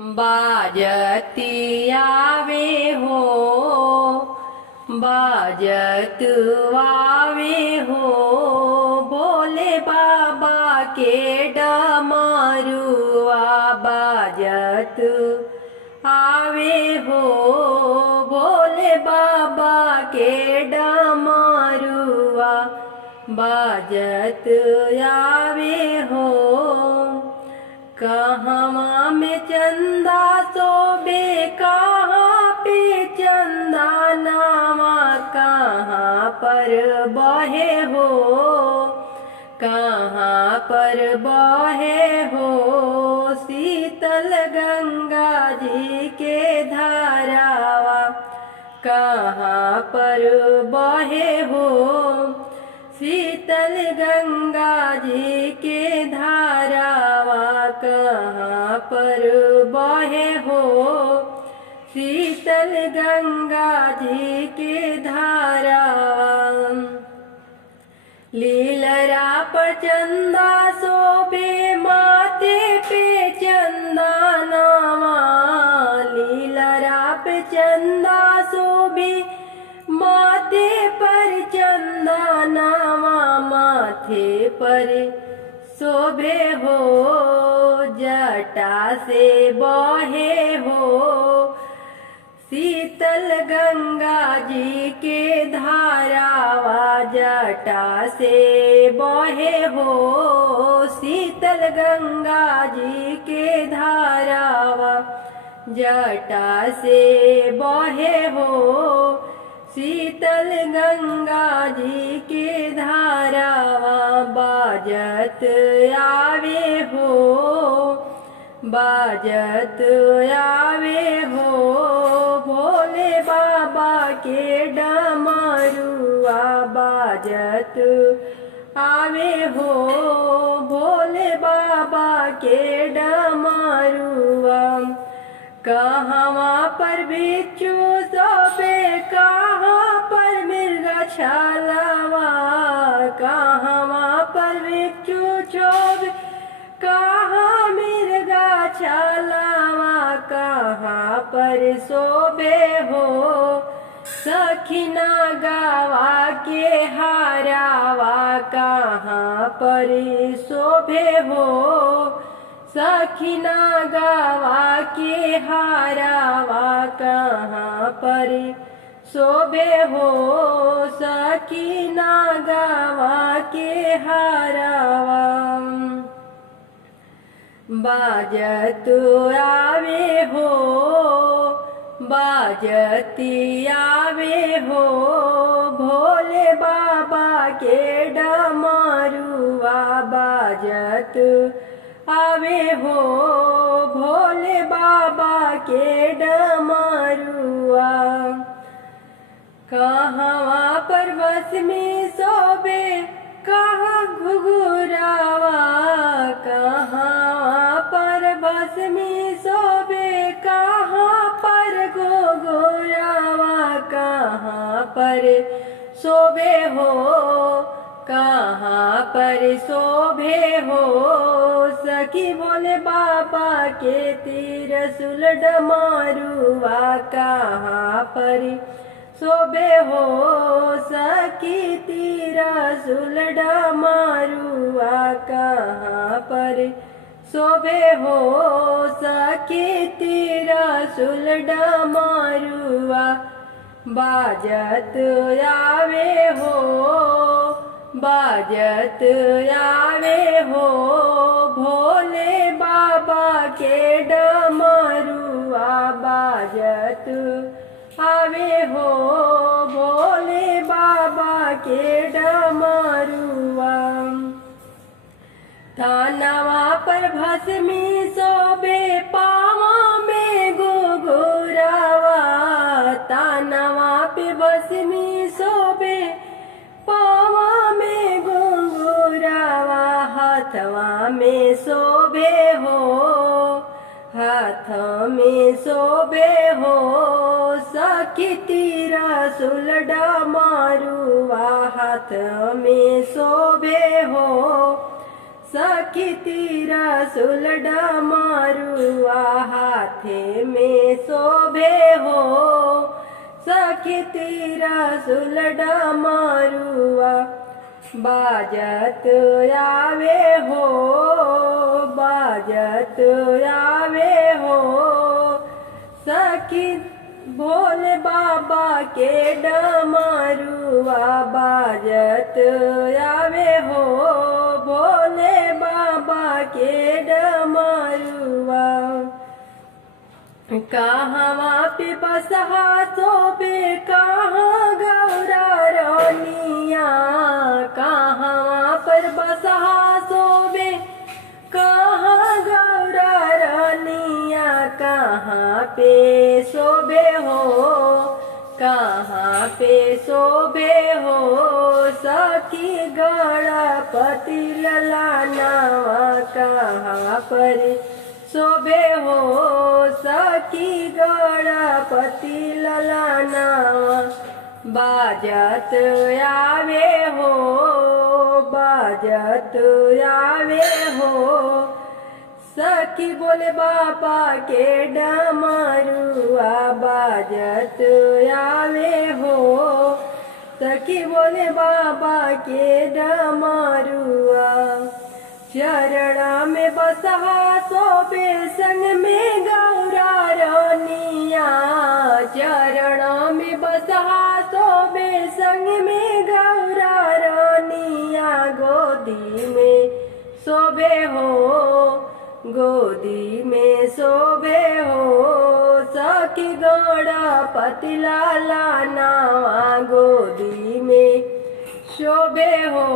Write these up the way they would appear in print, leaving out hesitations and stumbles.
बाजती आवे हो, बाजत आवे हो, भोले बाबा के डमरुआ बाजत आवे हो, भोले बाबा के डमरुआ बाजत आवे हो। कहवा में चंदा सोबे, कहाँ पे चंदा नावा, कहाँ पर बहे हो, कहाँ पर बहे हो, शीतल गंगा जी के धारावा, कहाँ पर बहे हो, शीतल गंगा जी के धारावा, कहाँ पर बहे हो, शीतल गंगा जी के धारावा। लीलरा पर चंदा सोबे, माथे पे चंदा नावा, लीलरा पे चंदा सोबे, माथे पर चंदा नावा, माथे पर शोभे हो, जटा से बहे हो, शीतल गंगा जी के धारावा, जटा से बहे हो, शीतल गंगा जी के धारावा, जटा से बहे हो, शीतल गंगा जी के धारावा, बाजत आवे हो, बाजत आवे हो, भोले बाबा के डमरुआ बाजत आवे हो, भोले बाबा के डमरुआ। कहवा पर बिच्छू सोबे, कहाँ पर मृगा छालावा, कहवा पर बिच्छू शोभे, कहाँ मृगा छालावा, कहाँ पर शोभे हो, सखीना गावा के हारावा, कहाँ पर शोभे हो, सखीना गावा के हारावा, कहाँ पर शोभे हो, सखीना गावा के हारावा। बाजत आवे हो, बाजती आवे हो, भोले बाबा के डमरुआ बाजत आवे हो, भोले बाबा के डमरुआ। कहवा पर बस में सोबे, कहाँ घुघुरावा, कहाँ पर बस में सोबे, कहाँ पर घुघुरावा, कहाँ पर शोभे हो, कहाँ पर शोभे हो, सखी भोले बाबा के त्रिशूल डमरुआ, कहाँ पर शोभे हो, सखी त्रिशूल डमरुआ, कहाँ पर शोभे हो, सखी त्रिशूल डमरुआ। बाजत आवे हो, बाजत आवे हो, भोले बाबा के डमरुआ बाजत आवे हो, भोले बाबा के डमरुआ। थानवा पर भस्मी सोबे, पावा में घुघुरावा, थानवा पे भस्मी सोबे, पावा में घुंघुरावा, हाथवा में शोभे हो, हाथ में शोभे हो, सखी त्रिशूल डमरुआ, हाथ में शोभे हो, सखी तीरा सुलडा मारुआ हाथे में शोभे हो सखी तीरा सुलडा मारुआ बाजत आवे हो बाजत आवे हो सखी भोले बाबा के डमरुआ बाजत आवे हो भोले बाबा के डमरुआ कहवा पे बसहा सोबे कहाँ गौरा रानिया कहवा पर बसहा सोबे कहाँ गौरा रानिया कहाँ पे शोभे हो कहाँ पे शोभे हो सखी गणपति ललानावा कहाँ पर शोभे हो सखी गणपति ललानावा बाजत आवे हो बाजत आवे हो सखी बोले बाबा के डमरुआ बाजत आवे हो सखी बोले बाबा के डमरुआ चरणा में बसहा सोबे संग में गौरा रानिया चरणा में बसहा सोबे संग में गौरा रानिया गोदी में शोभे हो गोदी में शोभे हो सखी गणपति लाला नावा गोदी में शोभे हो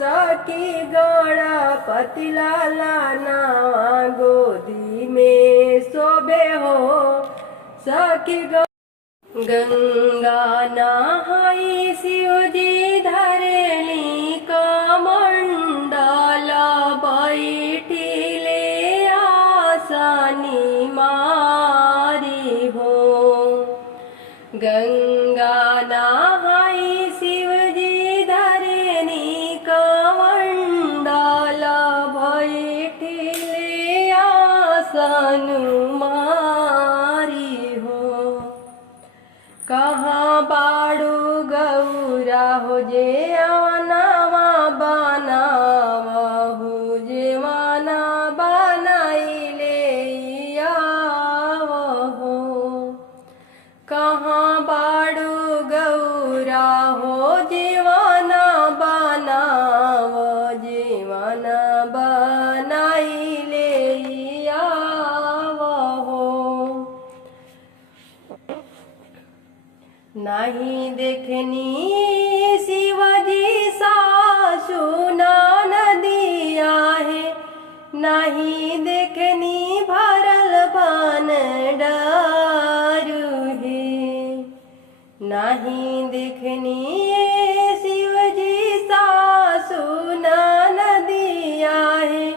सखी गणपति लाला नावा गोदी में शोभे हो सखी गंगा नहाई शिवजी धरणी कमंडल बैठिले आसानी मारी हो गंगा नहाई शिवजी धरणी कमंडल बैठिले आसन मारी हो कहाँ बाड़ू गौरा हो जे आनावा बनावा हो जे माना बनाइले हो कहाँ बाड़ू गौरा हो जीवाना बनावा जीवाना बनाइले हो नहीं देखनी शिवजी सासु नदिया है नहीं देखनी भरल भंडारू है नहीं देखनी शिवजी सासु नदिया है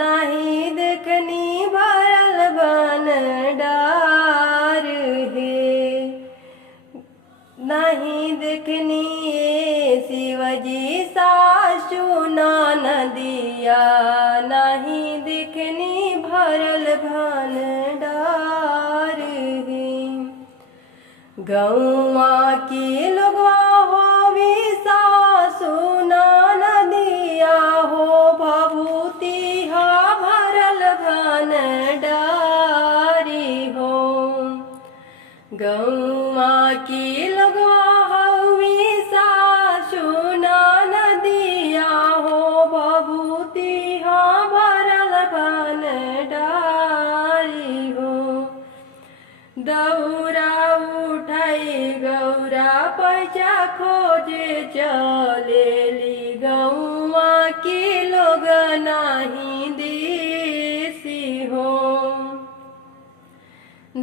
नहीं देखनी भरल भंडार है नहीं देखनी शिवजी सासु नदिया नहीं देखनी भरल भंडार है गौआ की लोगवा हो भी सासु नदिया हो भभूति हा भरल भंडारी हो गौआ की लोगवा हवी सासु नदिया हो भभूति हा भरल भंडारी हो दौरा उठाई गौरा पैसा खोजे चलेली गौआ की लोग नहीं देसी हो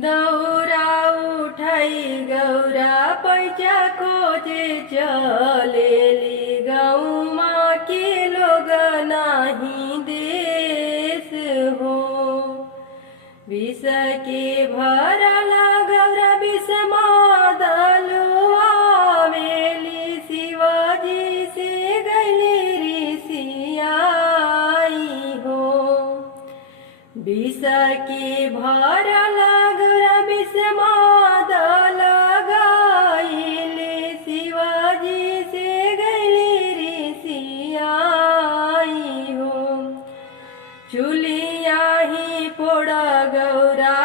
दौरा उठाई गौरा पैसा खोजे चलेली गौआ की लोग नहीं देश हो विष के भरला गौरा विष मादलुआवेली शिवजी से गैली ऋषिया के भरल गौरा विषमाद लगाइले शिवाजी से गैली ऋषियाई हो चुलिया ही पोड़ गौरा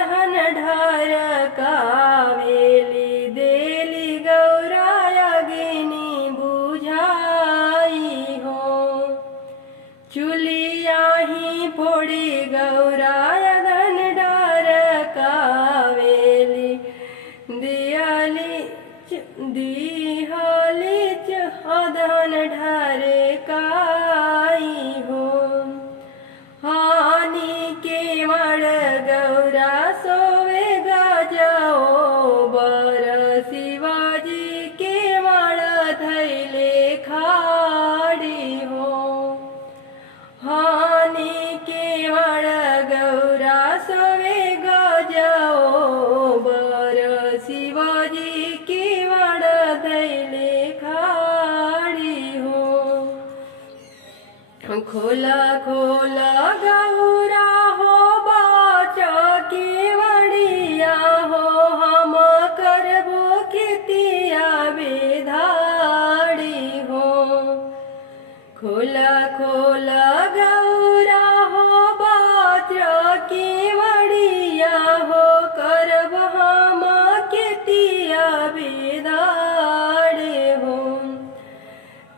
धन ढरकावेली देली गौरा अग्नि बुझाई हो चुलिया ही पोड़ी गौरा धन ढरकावेली दिहली धन ढरकाई हो हानि के मड़ गौरा सोवे गजाओ बर शिवाजी के मड़ धैले खाड़ी हो हानि के मड़ गौरा सोवे गजाओ बर शिवाजी के मड़ धैले खाड़ी हो खोला खोला गौरा हो बाच के बड़िया हो हम करबो खेतिया बेधाड़ी हो खोला खोला गौरा हो बाच के बड़िया हो करब हम खेतिया बेधाड़ी हो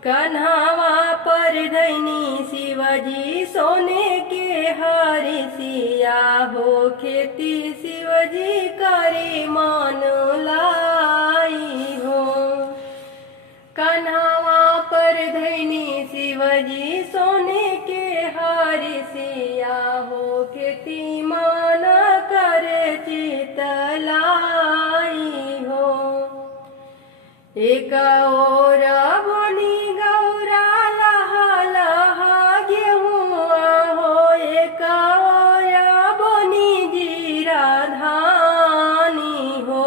कन्हवा पर धैनी शिवजी सोने के हरिसिया हो खेती शिवजी करे मन लाई हो कन्हवा पर धैनी शिवजी सोने के हरिसिया हो खेती मन करे चितलाई हो एक और बनी गौरा लहा लहा गेहुआ हो एक और बनी जीरा धानी हो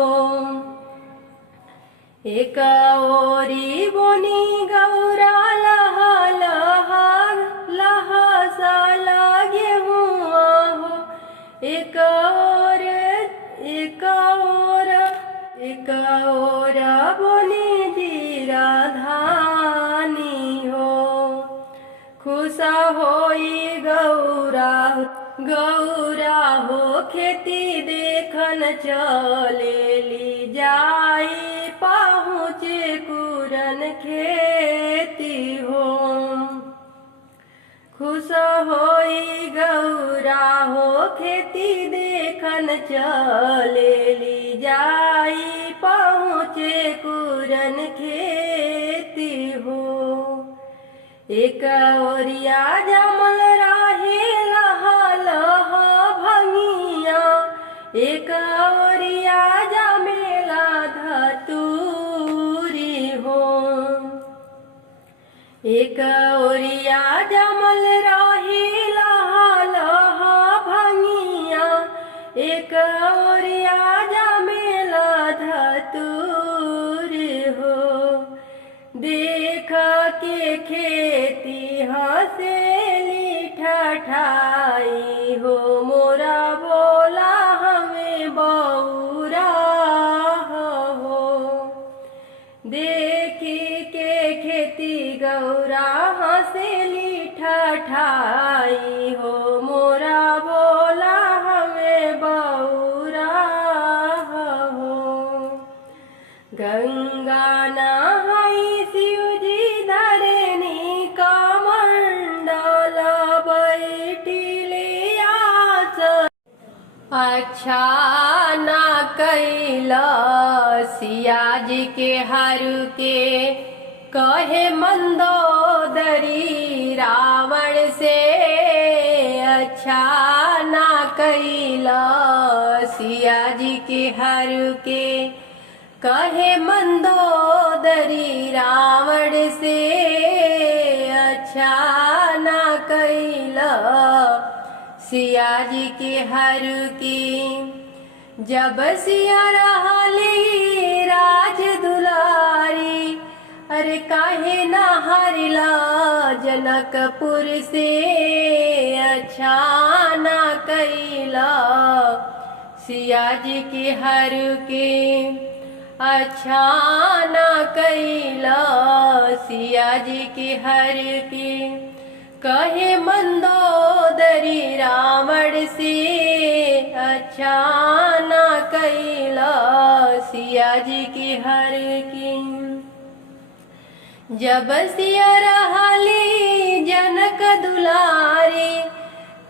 एक औरी बनी गौरा लहा लहा लहा साला गेहुआ हो एक और बनी जीरा धानी हो खुशा होई गौरा गौरा हो खेती देखन चलेली जाई पहुँचे कुरन खेती हो खुश होई गौरा हो खेती देखन चलेली जाई पहुँचे कुरन खेती हो एक ओरिया जमल राहे लहा लहा भंगिया एक ओरिया जमेला धतूरी हो एक ओरिया जमल राही लहा लहा भंगिया एक ओरिया जमेला धतूर हो देख के खेती हंसेली ठठाई हो मोरा बोला हमें बौरा हो देखी के खेती गौरा हंसेली ठठाई हो मोरा बोला हमें बौरा हो गंगा नहाई शिवजी धरनी कमंडल बैठिले आस अच्छा ना कैला सिया जी के हारू के कहे मंदोदरी रावण से अच्छा ना कैला सिया जी के हारू के कहे मंदोदरी रावण से अच्छा ना कैला सिया जी के हर की जब सिया रहली राज दुलारी अरे काहे ना हारिला जनकपुर से अच्छा ना कैला सिया जी के हर के अच्छा ना कैला सिया जी के हर के कहे मंदोदरी रावण से अच्छा ना कैला सिया जी के हर की जब सिया रहली जनक दुलारी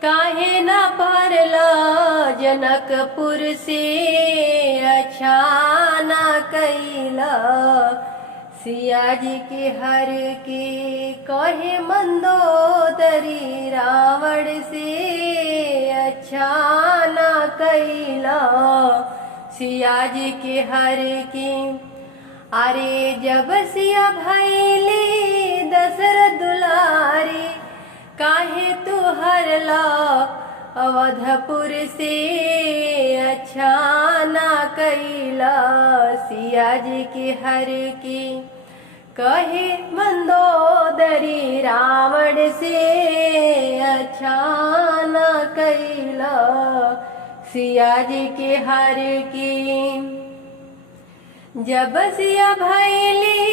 काहे ना परला जनकपुर से अच्छा ना कैला सिया जी के हर के कहे मंदोदरी रावण से अच्छा ना कैला सिया जी के हर की अरे जब सिया भैली दशरथ दुलारी काहे तू हरला अवधपुर से अच्छा ना कैला सिया जी के हर की कहे मंदोदरी रावण से अच्छा ना कैला सिया जी के हर की जब सिया भैली